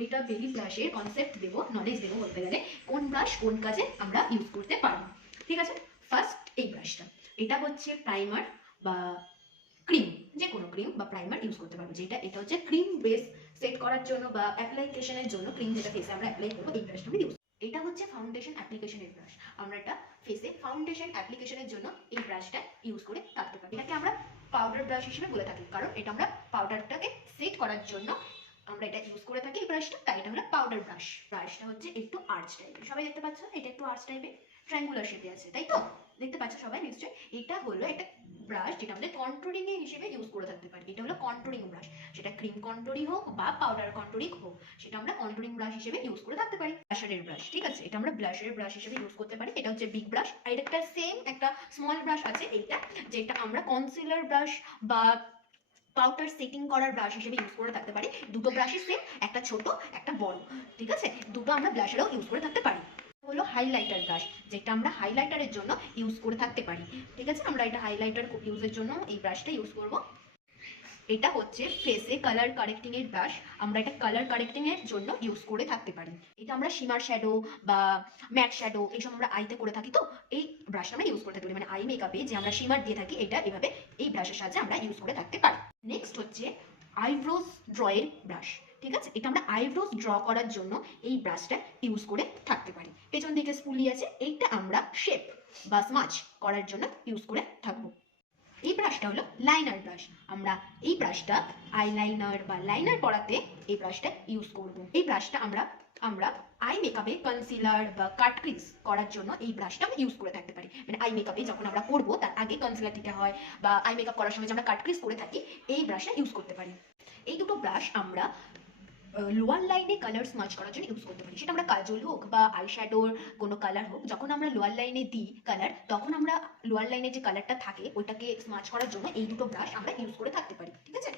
কুড়িটা বেলি ব্রাশের কনসেপ্ট দেবো, নলেজ দেবো বলতে গেলে, কোন ব্রাশ কোন কাজে আমরা ইউজ করতে পারবো। ঠিক আছে, ফার্স্ট এই ব্রাশটা, এটা হচ্ছে প্রাইমার বা ক্রিম, যে কোনো ক্রিম বা প্রাইমার ইউজ করতে পারবো। এটা হচ্ছে ক্রিম বেস সেট করার জন্য বা অ্যাপ্লিকেশনের জন্য, ক্রিম যেটা ফেসে আমরা অ্যাপ্লাই করবো, এই ব্রাশটা আমরা ইউজ। এটা হচ্ছে ফাউন্ডেশন অ্যাপ্লিকেশনের ব্রাশ, আমরা এটা ফেসে ফাউন্ডেশন অ্যাপ্লিকেশনের জন্য এই ব্রাশটা ইউজ করে থাকতে পারি। এটাকে আমরা পাউডার ব্রাশ হিসেবে বলে থাকি, কারণ এটা আমরা পাউডারটাকে সেট করার জন্য আমরা এটা ইউজ করে থাকি এই ব্রাশটা, তাই এটা হলো পাউডার ব্রাশ। ব্রাশটা হচ্ছে একটু আর্চ টাইপের, সবাই দেখতে পাচ্ছ এটা একটু আর্চ টাইপের, ট্রায়াঙ্গুলার শেপে আছে, তাই তো? দেখতে পাচ্ছ সবাই নিশ্চয়ই। এটা হলো একটা ব্রাশ যেটা আমাদের কন্ট্রোলিং এর হিসেবে ইউজ করে থাকতে পারি। এটা হলো কন্ট্রোলিং ব্রাশ, সেটা ক্রিম কন্ট্রোলিং হোক বা পাউডার কন্ট্রোলিং হোক, সেটা আমরা কন্ট্রোলিং ব্রাশ হিসেবে ইউজ করে থাকতে পারি। ব্লাশারের ব্রাশ, ঠিক আছে, এটা আমরা ব্লাশারের ব্রাশ হিসেবে ইউজ করতে পারি। এটা হচ্ছে বিগ ব্রাশ, আর এটা একটা সেম একটা স্মল ব্রাশ আছে এইটা, যেটা আমরা কনসিলার ব্রাশ বা পাউডার সেটিং করার ব্রাশ হিসেবে ইউজ করে থাকতে পারি। দুটো ব্রাশই সেম, একটা ছোট একটা বড়, ঠিক আছে, দুটো আমরা ব্লাশারও ইউজ করে থাকতে পারি। হলো হাইলাইটার ব্রাশ, যেটা আমরা হাইলাইটারের জন্য ইউজ করে থাকতে পারি। ঠিক আছে, আমরা এটা হাইলাইটার ইউজের জন্য এই ব্রাশটা ইউজ করব। এটা হচ্ছে ফেসে কালার কারেক্টিং এর ব্রাশ, আমরা এটা কালার কারেক্টিং এর জন্য ইউজ করে থাকতে পারি। এটা আমরা শিমার শ্যাডো বা ম্যাট শ্যাডো এইসব আমরা আইতে করে থাকি, তো এই ব্রাশটা আমরা ইউজ করে থাকি, মানে আই মেকআপে যে আমরা শিমার দিয়ে থাকি, এটা এভাবে এই ব্রাশের সাহায্যে আমরা ইউজ করে থাকতে পারি। নেক্সট হচ্ছে আইব্রোজ ড্রয়ের ব্রাশ, ঠিক আছে, এটা আমরা আইব্রোজ ড্র করার জন্য এই ব্রাশটা ইউজ করে থাকতে পারি। পেছন দিকে স্পুলি আছে, এইটা আমরা শেপ বা স্মাচ করার জন্য ইউজ করে থাকবো। এই ব্রাশটা হলো লাইনার ব্রাশ, আমরা এই ব্রাশটা আইলাইনার বা লাইনার পরাতে এই ব্রাশটা ইউজ করব। এই ব্রাশটা আমরা আমরা আই মেকআপে কনসিলার বা কাট ক্রিজ করার জন্য এই ব্রাশটা আমরা ইউজ করে থাকতে পারি। মানে আই মেকআপে যখন আমরা করব তার আগে কনসিলার দিতে হয়, বা আই মেকআপ করার সময় যে আমরা কাট ক্রিজ করে থাকি, এই ব্রাশটা ইউজ করতে পারি। এই দুটো ব্রাশ আমরা লোয়ার লাইনে কালার স্মাচ করার জন্য ইউজ করতে পারি। সেটা আমরা কাজল হোক বা আইশ্যাডোর কোনো কালার হোক, যখন আমরা লোয়ার লাইনে দিই কালার, তখন আমরা লোয়ার লাইনে যে কালারটা থাকে ওইটাকে স্মাচ করার জন্য এই দুটো ব্রাশ আমরা ইউজ করে থাকতে পারি। ঠিক আছে,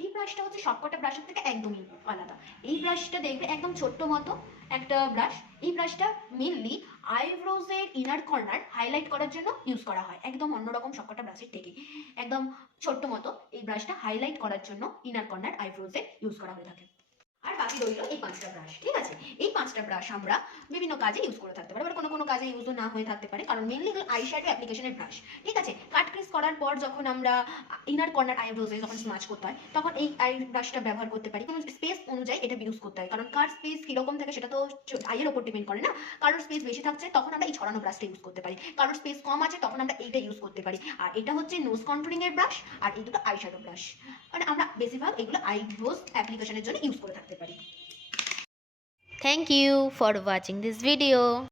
এই ব্রাশটা হচ্ছে সবকটা ব্রাশের থেকে একদমই আলাদা। এই ব্রাশটা দেখবে একদম ছোট্ট মতো একটা ব্রাশ। এই ব্রাশটা মেনলি আইব্রোজের ইনার কর্নার হাইলাইট করার জন্য ইউজ করা হয়, একদম অন্যরকম সবকটা ব্রাশের থেকে একদম ছোট্ট মতো এই ব্রাশটা হাইলাইট করার জন্য ইনার কর্নার আইব্রোজে ইউজ করা হয়ে থাকে। আর বাকি রইল এই পাঁচটা ব্রাশ। ঠিক আছে, এই পাঁচটা ব্রাশ আমরা বিভিন্ন কাজে ইউজ করে থাকতে পারি, আবার কোনো কোনো কাজে ইউজ না হয়ে থাকতে পারে, কারণ মেইনলি আইশ্যাডো অ্যাপ্লিকেশনের ব্রাশ। ঠিক আছে, কাট ক্রিজ করার পর যখন আমরা ইনার কর্নার আইব্রোজে যখন স্মাচ করতে হয়, তখন এই আই ব্রাশটা ব্যবহার করতে পারি। কোনো স্পেস অনুযায়ী এটা ইউজ করতে হয়, কারণ কার স্পেস কিরকম থাকে সেটা তো আইয়ের ওপর ডিপেন্ড করে না। কারোর স্পেস বেশি থাকছে তখন আমরা এই ছড়ানো ব্রাশটা ইউজ করতে পারি, কারোর স্পেস কম আছে তখন আমরা এইটা ইউজ করতে পারি। আর এটা হচ্ছে নোজ কন্ট্রোলিং এর ব্রাশ, আর এই দুটো আইশ্যাডো ব্রাশ, মানে আমরা বেশিরভাগ এগুলো আইব্রোজ অ্যাপ্লিকেশনের জন্য ইউজ করে থাকতে পারি। Thank you for watching this video.